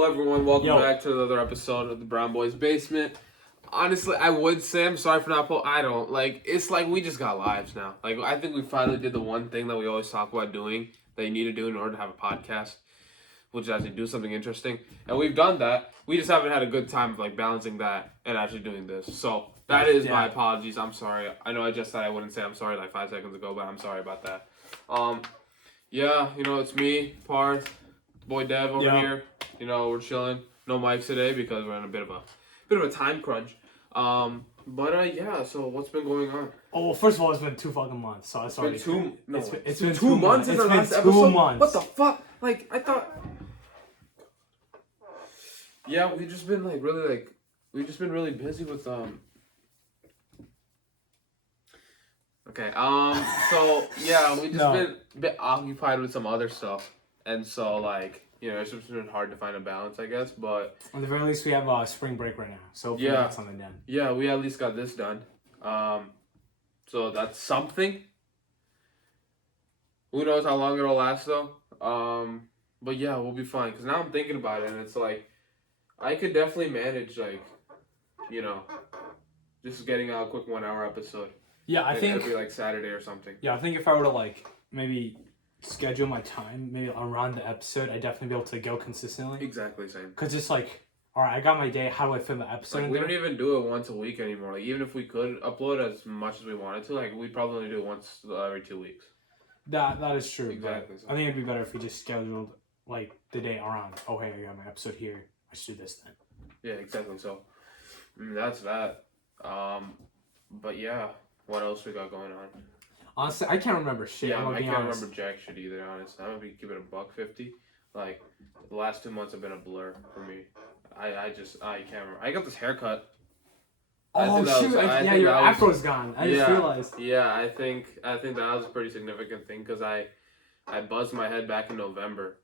Hello, everyone. Welcome Yo. back to another episode of the Brown Boys Basement. Honestly, I would say I'm sorry for not I don't. It's like we just got lives now. I think we finally did the one thing that we always talk about doing that you need to do in order to have a podcast, which is actually do something interesting. And we've done that. We just haven't had a good time of, balancing that and actually doing this. So, that is my apologies. I'm sorry. I know I just said I wouldn't say I'm sorry 5 seconds ago, but I'm sorry about that. Yeah, it's me, Parth, boy Dev over here. We're chilling. No mics today because we're in a bit of a time crunch. Yeah. So what's been going on? Oh, well, first of all, it's been 2 fucking months. So it's already it's been 2 months since our last episode. 2 months. What the fuck? I thought. Yeah, we've just been really busy with Okay. So yeah, we just been a bit occupied with some other stuff, and so it's just been hard to find a balance, I guess. But at the very least, we have spring break right now, so hopefully that's something done. Yeah, we at least got this done. So that's something. Who knows how long it'll last though? But yeah, we'll be fine. Cause now I'm thinking about it, and it's I could definitely manage just getting out a quick 1 hour episode. Yeah, I think it'd be Saturday or something. Yeah, I think if I were to maybe schedule my time maybe around the episode, I'd definitely be able to go consistently. Exactly same. Cause it's all right, I got my day. How do I fit the episode? We don't even do it once a week anymore. Even if we could upload as much as we wanted to, we'd probably only do it once every 2 weeks. That is true. Exactly. I think it'd be better if we just scheduled the day around. Oh hey, I got my episode here. I should do this then. Yeah, exactly. So that's that. But yeah, what else we got going on? Honestly, I can't remember shit. Yeah, I can't remember jack shit either. Honestly, I'm gonna keep it $1.50. The last 2 months have been a blur for me. I can't remember. I got this haircut. Oh shoot! Your afro's gone. I just realized. Yeah, I think that was a pretty significant thing because I buzzed my head back in November,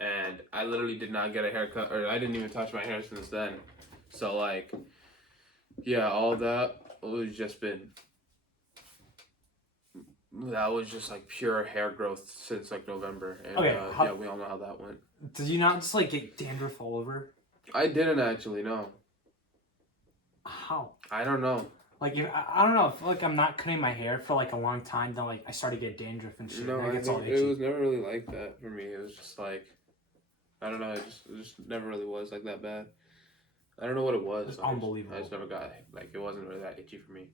and I literally did not get a haircut, or I didn't even touch my hair since then. So all that was just been. That was just pure hair growth since November, and we all know how that went. Did you not just get dandruff all over? I didn't actually, no. How? I don't know. If I don't know. I feel like I'm not cutting my hair for a long time. Then I started to get dandruff and shit. No, and it was never really like that for me. It was just I don't know. It just never really was that bad. I don't know what it was. It's unbelievable. I just never got it wasn't really that itchy for me.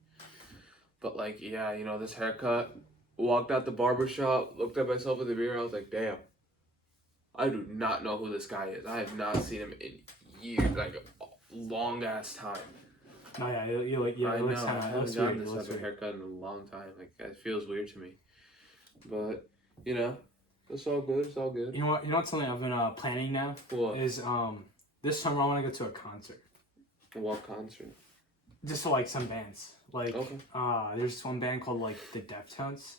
But this haircut. Walked out the barbershop, looked at myself in the mirror. I was like, damn. I do not know who this guy is. I have not seen him in years, a long ass time. No, yeah, you I know. I haven't gotten this type of haircut in a long time. It feels weird to me. But it's all good. It's all good. You know what? Something I've been planning now. What? Is this summer I want to go to a concert. What concert? Just to some bands. Okay. There's this one band called the Deftones.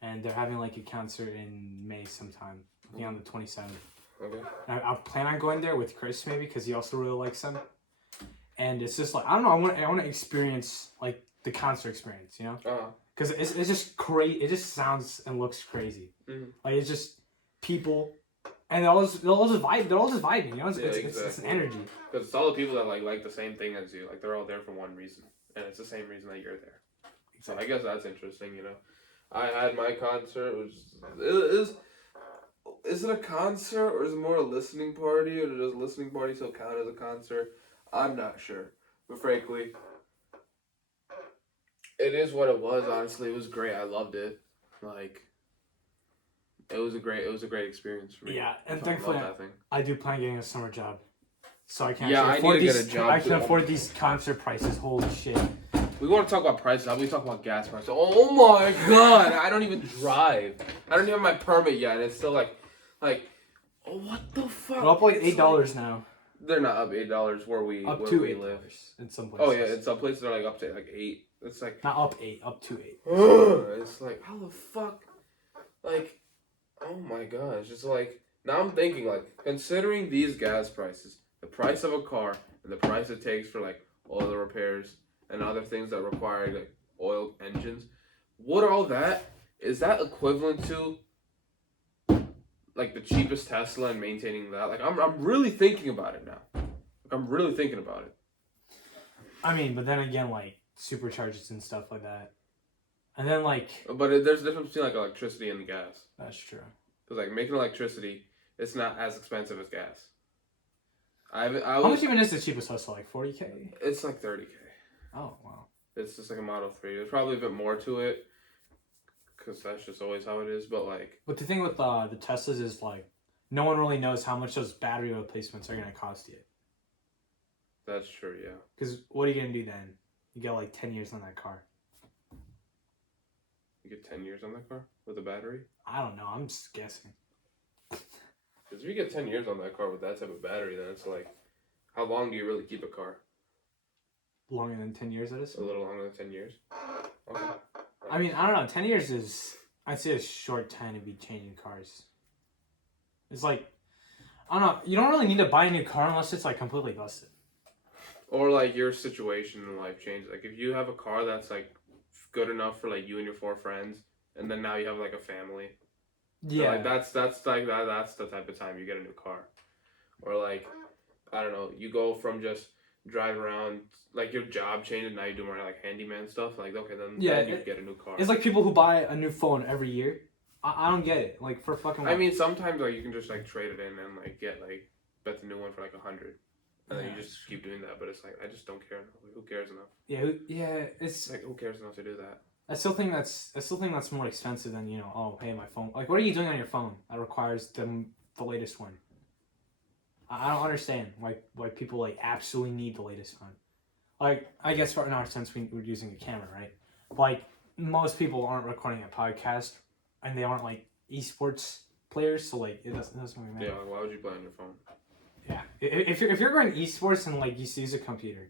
And they're having a concert in May sometime. I think on the 27th. Okay. I plan on going there with Chris maybe because he also really likes them. And it's just I don't know. I want to experience the concert experience, Because it's just crazy. It just sounds and looks crazy. Mm-hmm. It's just people, and they're all just vibe. They're all just vibing, Exactly. It's an energy. Because it's all the people that like the same thing as you. They're all there for one reason, and it's the same reason that you're there. So I guess that's interesting, I had my concert. Is it a concert or is it more a listening party, or does a listening party still count as a concert? I'm not sure, but frankly, it is what it was. Honestly, it was great. I loved it. It was a great experience for me. Yeah, and thankfully, I do plan on getting a summer job, so I can afford these concert prices. Holy shit. We want to talk about prices. How about we talk about gas prices? Oh my god! I don't even drive. I don't even have my permit yet. It's still oh, what the fuck? They're up $8 now. They're not up $8 where we live. In some places. Oh yeah, in some places they're up to 8. It's not up 8, up to 8. It's how the fuck? Oh my god! It's just now I'm thinking considering these gas prices, the price of a car, and the price it takes for oil repairs and other things that require oil engines. What all that is that equivalent to like the cheapest Tesla and maintaining that. Like I'm really thinking about it now. Like I'm really thinking about it. I mean, but then again, like superchargers and stuff like that, and then like. But there's a difference between like electricity and gas. That's true. Because like making electricity, it's not as expensive as gas. How much even is the cheapest Tesla? Like 40K? It's like 30K. Oh wow. It's just like a Model 3. There's probably a bit more to it. Because that's just always how it is. But like. But the thing with the Teslas is like, no one really knows how much those battery replacements are gonna cost you. That's true, yeah. Because what are you gonna do then? You got like 10 years on that car. You get 10 years on that car with a battery? I don't know. I'm just guessing. Because if you get 10 years on that car with that type of battery, then it's like, how long do you really keep a car? Longer than 10 years, that is? A little longer than 10 years? Okay. I mean, I don't know. 10 years is, I'd say, a short time to be changing cars. It's like, I don't know. You don't really need to buy a new car unless it's like completely busted. Or like your situation in life changes. Like if you have a car that's like good enough for like you and your 4 friends, and then now you have like a family. Yeah. So, like that's the type of time you get a new car. Or like, I don't know, you go from just driving around, like your job changes, now you do more like handyman stuff. Like okay, then you get a new car. It's like people who buy a new phone every year. I don't get it. Like for fucking. I mean, sometimes like you can just like trade it in and like get like bet the new one for like 100. And then you just keep doing that, but it's like I just don't care enough. Like, who cares enough? Yeah, it's like who cares enough to do that? I still think that's more expensive than oh hey my phone. Like what are you doing on your phone that requires the latest one? I don't understand why people like absolutely need the latest phone. Like I guess in our sense we're using a camera, right? Like most people aren't recording a podcast and they aren't like esports players, so like it doesn't really matter. Yeah, like, why would you play on your phone? Yeah, if you're going esports and like you use a computer.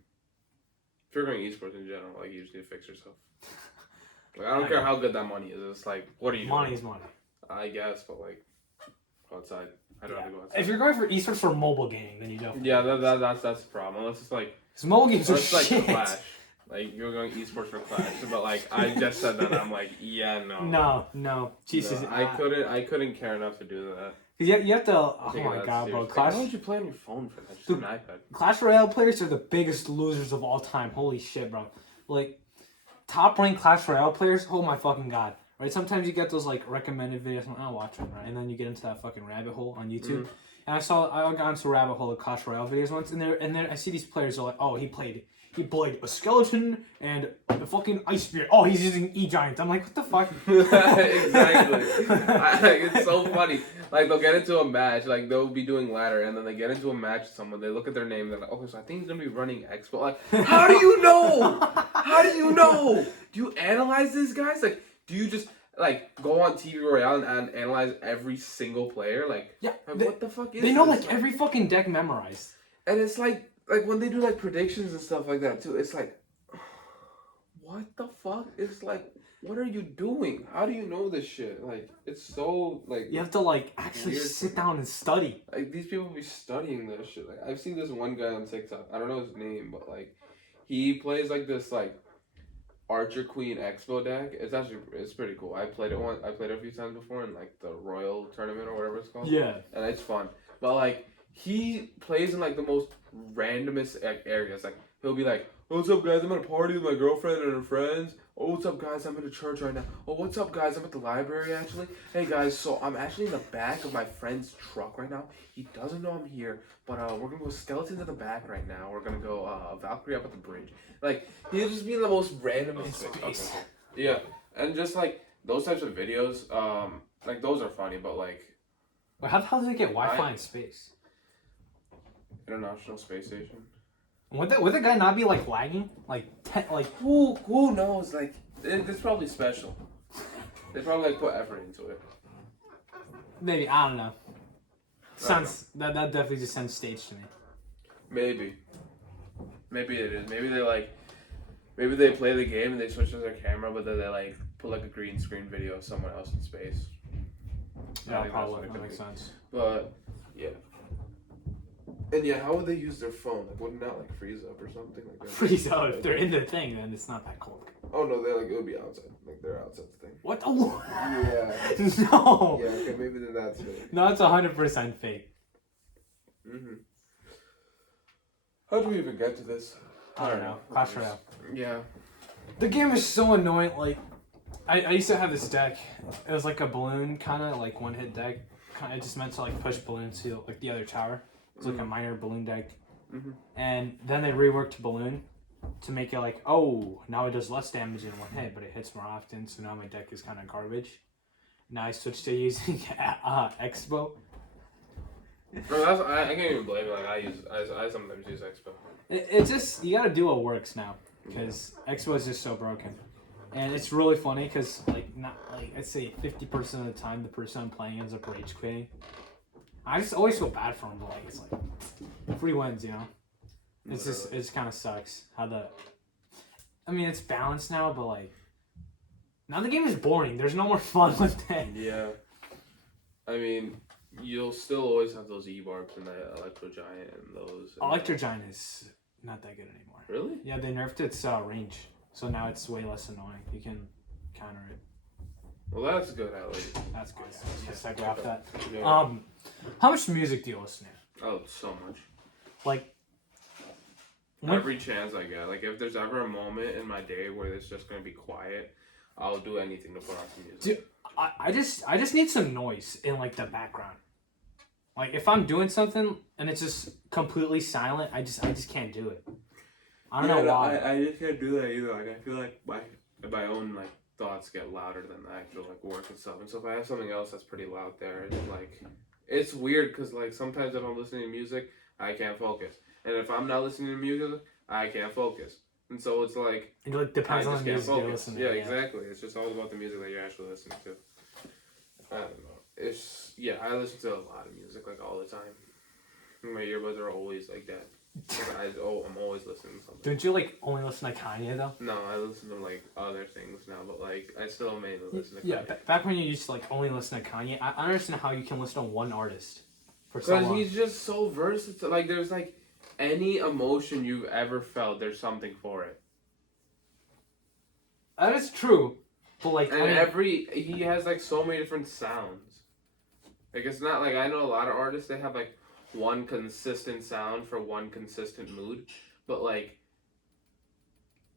If you're going esports in general, like you just need to fix yourself. Like I don't care how good that money is. It's like what are you? Money doing? is money. I guess, but like outside, I'd rather go outside. If you're going for esports for mobile gaming, then you definitely. Yeah, that's the problem. Unless it's like. Because mobile games are like shit. Clash. Like you're going esports for Clash, but like I just said that, I'm like yeah no Jesus. No, I couldn't care enough to do that. You have to. Oh my god, bro! Clash. Why don't you play on your phone for that? Just an iPad. Clash Royale players are the biggest losers of all time. Holy shit, bro! Like, top ranked Clash Royale players. Oh my fucking god! Right? Sometimes you get those like recommended videos. I'll watch them, right? And then you get into that fucking rabbit hole on YouTube. Mm-hmm. And I got into a rabbit hole of Clash Royale videos once, and then I see these players are like, oh, he played a skeleton and the fucking ice spear. Oh, he's using E-Giant. I'm like, what the fuck? Exactly. It's so funny. Like, they'll get into a match, like, they'll be doing ladder, and then they get into a match with someone, they look at their name, they're like, okay, so I think he's gonna be running X, but like, how do you know? How do you know? Do you analyze these guys? Like, do you just, like, go on TV Royale and analyze every single player? Like, yeah, what the fuck is They know, this? like, every fucking deck memorized. And it's like when they do like predictions and stuff like that too, it's like, what the fuck? It's like, what are you doing? How do you know this shit? Like, it's so like you have to like actually sit down and study. Like these people be studying this shit. Like I've seen this one guy on TikTok. I don't know his name, but like he plays like this like Archer Queen Expo deck. It's pretty cool. I played it a few times before in like the Royal tournament or whatever it's called. Yeah, and it's fun. But like he plays in like the most randomest areas. Like he'll be like, oh, "What's up, guys? I'm at a party with my girlfriend and her friends. Oh, what's up, guys? I'm at a church right now. Oh, what's up, guys? I'm at the library actually. Hey, guys. So I'm actually in the back of my friend's truck right now. He doesn't know I'm here, but we're gonna go skeletons in the back right now. We're gonna go Valkyrie up at the bridge. Like he'll just be in the most randomest space. Okay. Yeah, and just like those types of videos, like those are funny, but like, well, how the hell did they get Wi-Fi in space? International Space Station. Would the guy not be like lagging? Like who knows? Like it's probably special. They probably like put effort into it. Maybe, I don't know. Sounds that definitely just sounds staged to me. Maybe it is. Maybe they play the game and they switch to their camera, but then they like put like a green screen video of someone else in space. Yeah, probably that makes sense. But yeah. And yeah, how would they use their phone? Like, wouldn't that like freeze up or something like that? Freeze up if they're in the thing, then it's not that cold. Oh no, they're like it would be outside. Like they're outside the thing. What? Yeah. No. Yeah. Okay, maybe then that's fake. No, it's 100% fake. Mhm. How do we even get to this? I don't know. Clash Royale. Yeah. The game is so annoying. Like, I used to have this deck. It was like a balloon kind of like one hit deck. It just meant to like push balloons to like the other tower. It's like a minor balloon deck. Mm-hmm. And then they reworked balloon to make it like, oh, now it does less damage in one hit, but it hits more often. So now my deck is kind of garbage. Now I switched to using Expo. Bro, I can't even blame it. Like I sometimes use Expo. It's just you gotta do what works now because Expo is just so broken. And it's really funny because, like, not like I'd say 50% of the time, the person I'm playing ends up rage quitting. I just always feel bad for him, but like it's like free wins, you know. It's just it just kind of sucks how the. I mean, it's balanced now, but like now the game is boring. There's no more fun with it. Yeah. I mean, you'll still always have those E-barbs and that Electro Giant and those. Electro Giant is not that good anymore. Really? Yeah, they nerfed its range, so now it's way less annoying. You can counter it. Well, that's good at least. That's good. Yeah. Just I graph that. Yeah. How much music do you listen to? Oh, so much. Like. Every chance I get. Like, if there's ever a moment in my day where it's just gonna be quiet, I'll do anything to put on some music. Dude, I just need some noise in like the background. Like if I'm doing something and it's just completely silent, I just can't do it. I don't know why. I just can't do that either. Like I feel like my own like thoughts get louder than the actual like work and stuff. And so if I have something else that's pretty loud there, it's like it's weird because like sometimes if I'm listening to music, I can't focus. And if I'm not listening to music, I can't focus. And so it's like it like depends on the music you're focus. listening to. Yeah, exactly. It's just all about the music that you're actually listening to. I don't know. I listen to a lot of music like all the time. My earbuds are always like that. I'm always listening to something. Don't you like only listen to Kanye though? No, I listen to like other things now, but like I still mainly listen to Kanye. Yeah, back when you used to like only listen to Kanye, I understand how you can listen to one artist for so long. Because he's just so versatile. Like there's like any emotion you've ever felt, there's something for it. That is true, but like he has like so many different sounds. Like it's not like I know a lot of artists they have like one consistent sound for one consistent mood, but like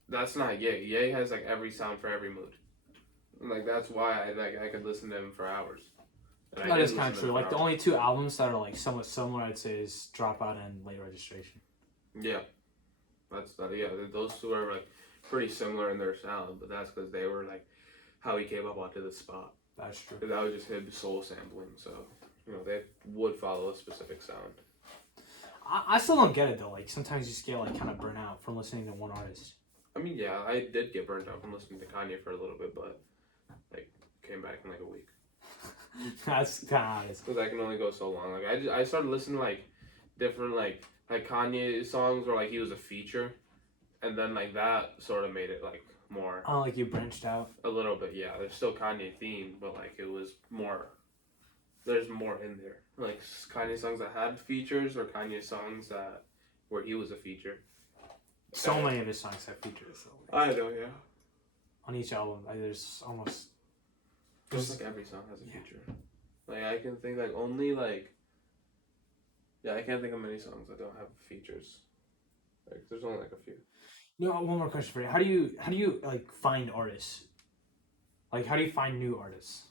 that's not Ye. Ye has like every sound for every mood. And, like that's why I could listen to him for hours. And that is kind of true. Like the only two albums that are like somewhat similar, I'd say, is Dropout and Late Registration. Yeah, that's that. Yeah, those two are like pretty similar in their sound, but that's because they were like how he came up onto the spot. That's true. Because that was just him soul sampling, so you know they would follow a specific sound. I still don't get it though. Like sometimes you just get like kind of burnt out from listening to one artist. I mean, yeah, I did get burnt out from listening to Kanye for a little bit, but like came back in like a week. That's kind of honest. Because I can only go so long. Like I started listening to like different like Kanye songs where like he was a feature, and then like that sort of made it like more. Oh, like you branched out a little bit. Yeah, there's still Kanye theme, but like it was more. There's more in there. Like Kanye songs that had features, or Kanye songs that where he was a feature. So many of his songs have features. So I know, yeah. On each album, there's almost. Just like every song has a feature. Like I can think like only like. Yeah, I can't think of many songs that don't have features. Like there's only like a few. You know, one more question for you. How do you like find artists? Like how do you find new artists?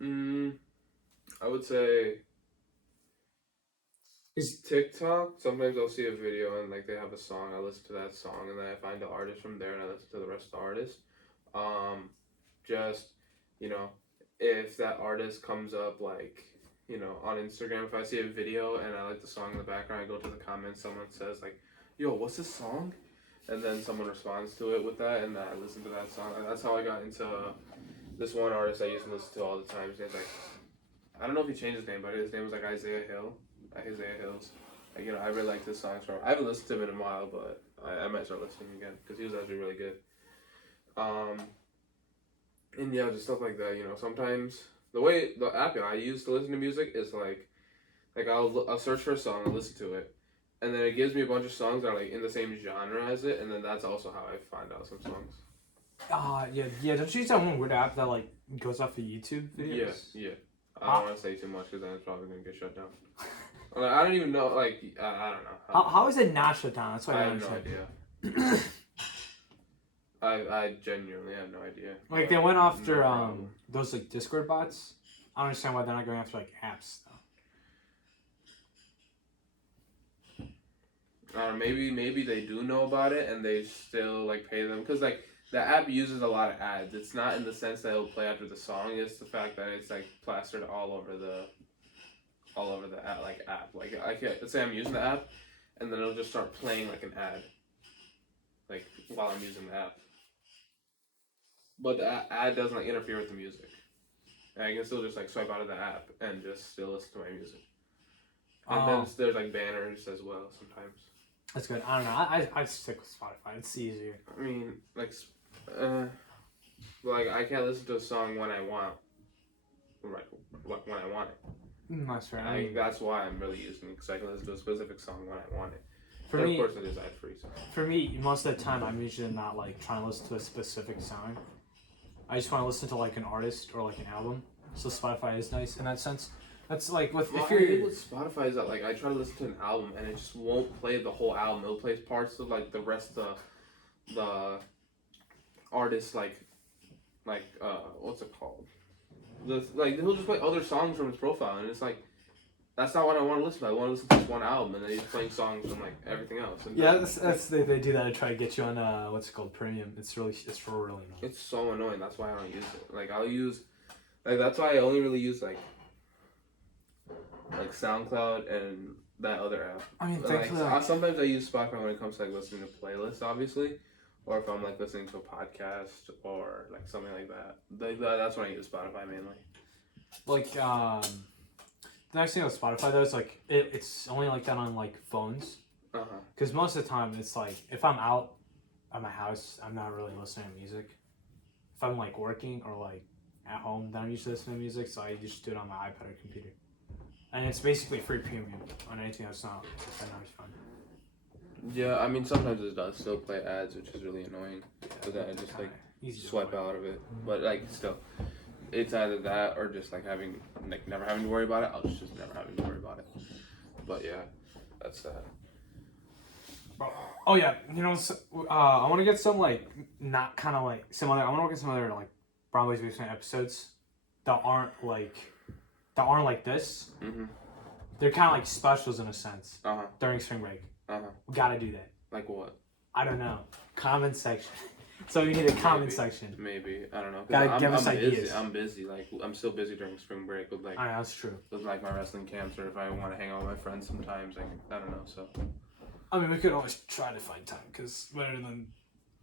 I would say is TikTok. Sometimes I'll see a video and like they have a song, I listen to that song and then I find the artist from there and I listen to the rest of the artists. Just, you know, if that artist comes up like, you know, on Instagram, if I see a video and I like the song in the background, I go to the comments, someone says like, yo, what's this song? And then someone responds to it with that and I listen to that song. And that's how I got into this one artist I used to listen to all the time. His name's like, I don't know if he changed his name, but his name was like Isaiah Hills. Like, you know, I really like his songs. I haven't listened to him in a while, but I might start listening again because he was actually really good. And yeah, just stuff like that. You know, sometimes the app I use to listen to music is like I'll search for a song, I'll listen to it, and then it gives me a bunch of songs that are like in the same genre as it, and then that's also how I find out some songs. Yeah. Don't you use that one weird app that like goes off of YouTube videos? Yeah. I don't want to say too much because then it's probably gonna get shut down. Like, I don't even know. Like I don't know. How is it not shut down? That's what I I have don't no understand. idea. I genuinely have no idea. Like they went after those like Discord bots. I don't understand why they're not going after like apps though. I don't know, maybe they do know about it and they still like pay them because like the app uses a lot of ads. It's not in the sense that it'll play after the song. It's the fact that it's like plastered all over the app, like let's say I'm using the app, and then it'll just start playing like an ad, like while I'm using the app. But the ad doesn't like interfere with the music. And I can still just like swipe out of the app and just still listen to my music. And then there's like banners as well sometimes. That's good. I don't know. I stick with Spotify. It's easier. I mean, like I can't listen to a song when I want, like when I want it. That's fair. I mean, that's why I'm really using it because I can listen to a specific song when I want it. For but me, of course, it is ad free. So. For me, most of the time, I'm usually not like trying to listen to a specific song. I just want to listen to like an artist or like an album. So Spotify is nice in that sense. That's like with if you're with Spotify is that like I try to listen to an album and it just won't play the whole album. It'll play parts of like the rest of the artist like what's it called? He'll just play other songs from his profile and it's like that's not what I want to listen to. I want to listen to this one album and then he's playing songs from like everything else. And they do that to try to get you on what's it called, premium. It's really annoying. It's so annoying. That's why I don't use it. Like I'll use that's why I only really use like SoundCloud and that other app. I mean, sometimes I use Spotify when it comes to like listening to playlists, obviously, or if I'm like listening to a podcast or like something like that. That's when I use Spotify mainly. Like the nice thing with Spotify though is like it's only like that on like phones. Because most of the time it's like if I'm out at my house, I'm not really listening to music. If I'm like working or like at home, then I'm usually listening to music. So I just do it on my iPad or computer. And it's basically free premium on anything that's not fun. Yeah, I mean sometimes it does still play ads, which is really annoying. But then I just like swipe out of it. But like still, it's either that or just like never having to worry about it. I'll just never having to worry about it. But yeah, that's that. Oh yeah, you know, I want to get some like not kind of like some other. I want to get some other like Brown Boys Basement episodes that aren't like this. Mm-hmm. They're kind of like specials in a sense. During spring break. We gotta do that. Like what? I don't know. Comment section. So we need a comment section. Maybe I don't know. Gotta give us ideas. Busy. I'm busy. Like I'm still busy during spring break with like. I know that's true. With like my wrestling camps, or if I want to hang out with my friends sometimes, I don't know. So. I mean, we could always try to find time because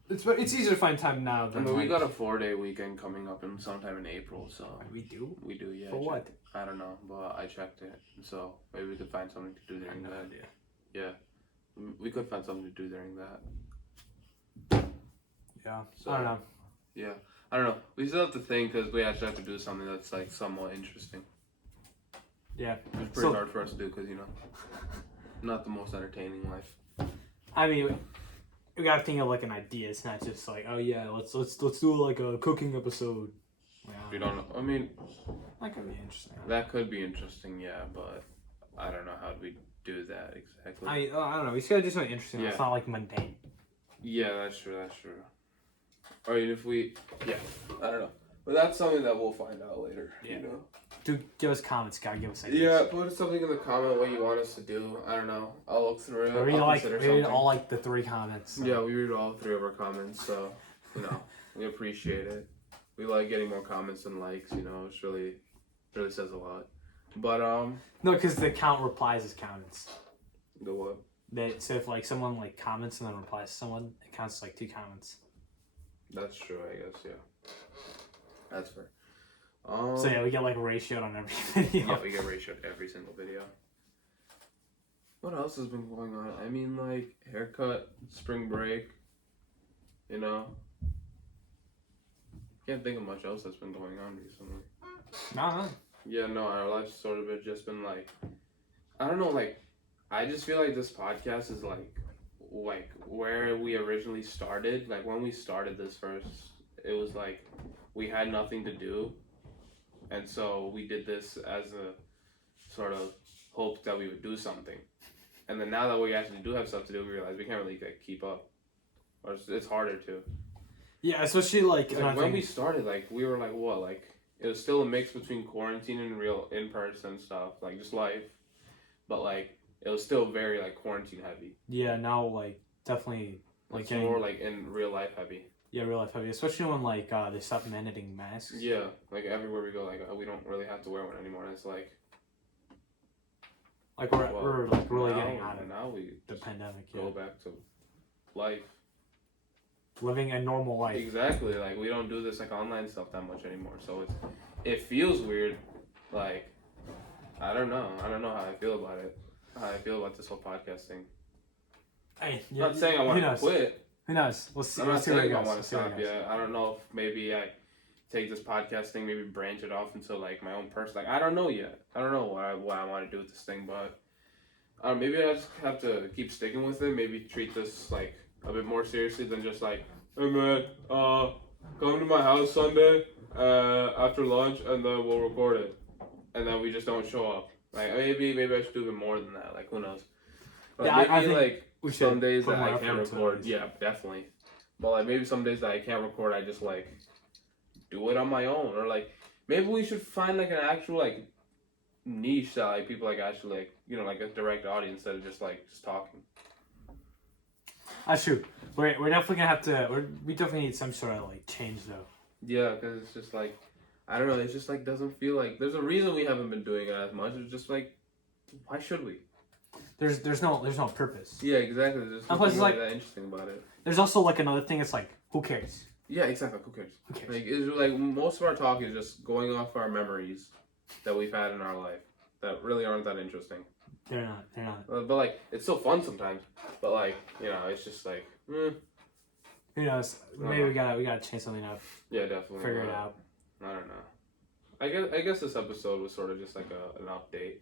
it's easier to find time now than. I mean, we got a 4-day weekend coming up in sometime in April, so. We do. We do, yeah. For what? I don't know, but I checked it, so maybe we could find something to do during that. Idea. Yeah, we could find something to do during that. Yeah. So, I don't know. Yeah, I don't know. We still have to think because we actually have to do something that's like somewhat interesting. Yeah. It's pretty hard for us to do because not the most entertaining life. I mean, we gotta think of like an idea. It's not just like, oh yeah, let's do like a cooking episode. We don't know. I mean, that could be interesting. That could be interesting, yeah, but I don't know how we do that exactly. I don't know. We just gotta do something interesting. Yeah. It's not like mundane. Yeah, that's true. Or if I don't know. But that's something that we'll find out later. Yeah. You know. Dude, give us comments, guys. Give us ideas. Yeah, put something in the comment what you want us to do. I don't know. I'll look through it. We read all like the 3 comments. So. Yeah, we read all 3 of our comments, so we appreciate it. We like getting more comments than likes. It's really says a lot. But no, because the count replies as comments. The what? So if like someone like comments and then replies to someone, it counts as like 2 comments. That's true, I guess. Yeah. That's fair. So yeah, we get like ratioed on every video. Yeah, we get ratioed every single video. What else has been going on? I mean, like haircut, spring break. Can't think of much else that's been going on recently. No. Yeah, no, our life's sort of just been like, I don't know, like, I just feel like this podcast is like where we originally started. Like when we started this first, it was like we had nothing to do, and so we did this as a sort of hope that we would do something. And then now that we actually do have stuff to do, we realize we can't really like, keep up, or it's harder to. Yeah, especially like when we started, like we were like what, like it was still a mix between quarantine and real in-person stuff, like just life, but like it was still very like quarantine heavy. Yeah, now like definitely like it's more like in real life heavy. Yeah, real life heavy, especially when like they stopped mandating masks. Yeah, like everywhere we go, like we don't really have to wear one anymore. And it's like we're like really getting out of now we the pandemic. Go back to life. Living a normal life. Exactly. Like we don't do this like online stuff that much anymore. So it feels weird. Like I don't know how I feel about it. How I feel about this whole podcast thing. Hey, I'm not saying I want to quit. Who knows? We'll see. I'm not saying I want to stop yet. I don't know if maybe I take this podcast thing, maybe branch it off into like my own person. Like I don't know yet. I don't know what I want to do with this thing, but maybe I just have to keep sticking with it. Maybe treat this like a bit more seriously than just like, hey man, come to my house Sunday after lunch and then we'll record it, and then we just don't show up. Like maybe I should do a bit more than that. Like who knows? But yeah, maybe I think like some days that I can't record. It. Yeah, definitely. But like maybe some days that I can't record, I just like do it on my own, or like maybe we should find like an actual like niche that like people like actually like like a direct audience instead of just talking. That's true. We're definitely gonna have to. We definitely need some sort of like change though. Yeah, because it's just like I don't know. It's just like doesn't feel like there's a reason we haven't been doing it as much. It's just like why should we? There's no purpose. Yeah, exactly. There's nothing like that interesting about it. There's also like another thing. It's like who cares? Yeah, exactly. Who cares? Who cares? Like it's like most of our talk is just going off our memories that we've had in our life that really aren't that interesting. They're not. But like it's still fun sometimes. But like it's just like. Who knows? Maybe we gotta change something up. Yeah, definitely. Figure it out. I don't know. I guess this episode was sort of just like an update.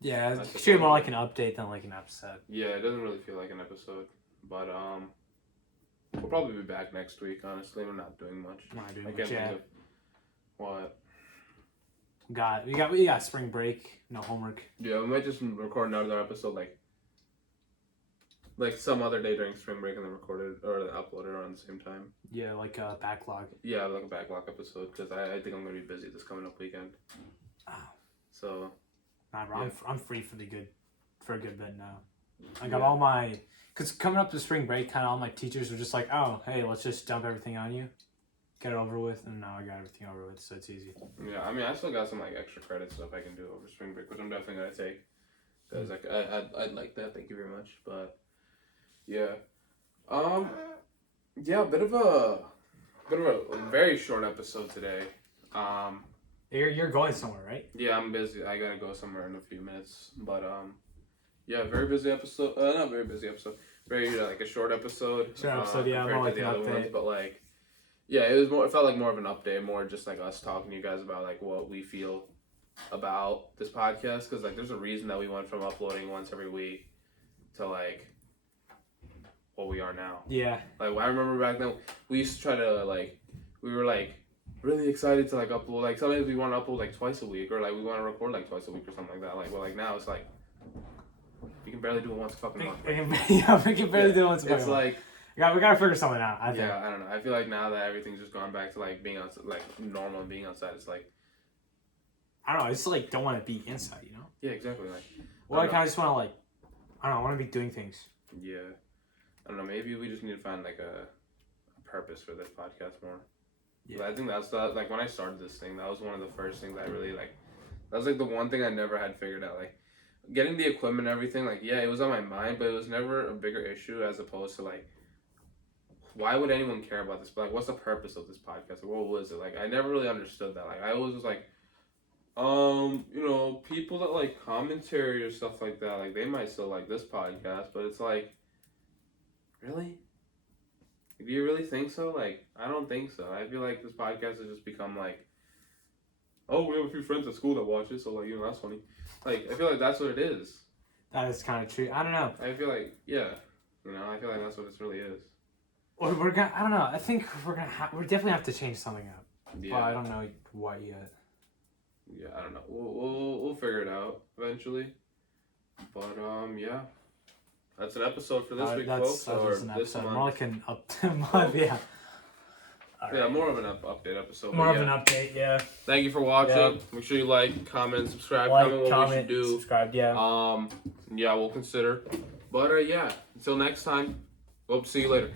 Yeah, it's treated more like an update than like an episode. Yeah, it doesn't really feel like an episode, but we'll probably be back next week. Honestly, we're not doing much. Not doing much. Yeah. What? We got spring break, no homework. Yeah, we might just record another episode like some other day during spring break and then record it or upload it around the same time. Yeah, like a backlog. Yeah, like a backlog episode because I think I'm gonna be busy this coming up weekend. Oh. So. Nah, bro, I'm free for a good bit now. I got all my, cause coming up to spring break, kind of all my teachers were just like, oh, hey, let's just dump everything on you, get it over with, and now I got everything over with, so it's easy. Yeah, I mean, I still got some like extra credit stuff I can do over spring break, which I'm definitely gonna take, cause like I'd like that. Thank you very much, but yeah, yeah, a bit of a very short episode today. You're going somewhere, right? Yeah, I'm busy. I gotta go somewhere in a few minutes. But yeah, very busy episode. Not very busy episode. Very like a short episode. Short episode, yeah. More like an update. But like, yeah, it was more. It felt like more of an update, more just like us talking to you guys about like what we feel about this podcast. Because like, there's a reason that we went from uploading once every week to like what we are now. Yeah. Like I remember back then, we used to try to like, we were like. Really excited to like upload, like sometimes we want to upload like twice a week or like we want to record like twice a week or something like that. Like well, like now it's like you can barely do it once a fucking month. Yeah, we can barely do it once a month. It's like we gotta figure something out. I think. Yeah, I don't know. I feel like now that everything's just gone back to like being outside, like normal and being outside, it's like I don't know. I just like don't want to be inside, you know. Yeah, exactly. Like well, I kind of just want to like I don't know. I want to be doing things. Yeah, I don't know. Maybe we just need to find like a purpose for this podcast more. Yeah. I think that's like when I started this thing, that was one of the first things I really like. That was like the one thing I never had figured out. Like getting the equipment and everything, like yeah, it was on my mind, but it was never a bigger issue as opposed to like why would anyone care about this? But like what's the purpose of this podcast? Like, what was it? Like I never really understood that. Like I always was like, people that like commentary or stuff like that, like they might still like this podcast, but it's like really? Do you really think so? Like, I don't think so. I feel like this podcast has just become like, oh, we have a few friends at school that watch it, so like, that's funny. Like, I feel like that's what it is. That is kind of true. I don't know. I feel like, yeah. I feel like that's what this really is. Or we're gonna. I don't know. I think we're gonna. We definitely have to change something up. Yeah. But I don't know what yet. Yeah, I don't know. We'll figure it out eventually. But yeah, that's an episode for this week, folks. That's Or an this episode. month. More like an month. Yeah. Yeah, more of an update episode. More but of yeah. an update. Yeah. Thank you for watching. Yeah. Make sure you like, comment, subscribe. Like, comment what we should do. subscribe. Yeah. Yeah, we'll consider. But yeah, until next time, hope to see you later.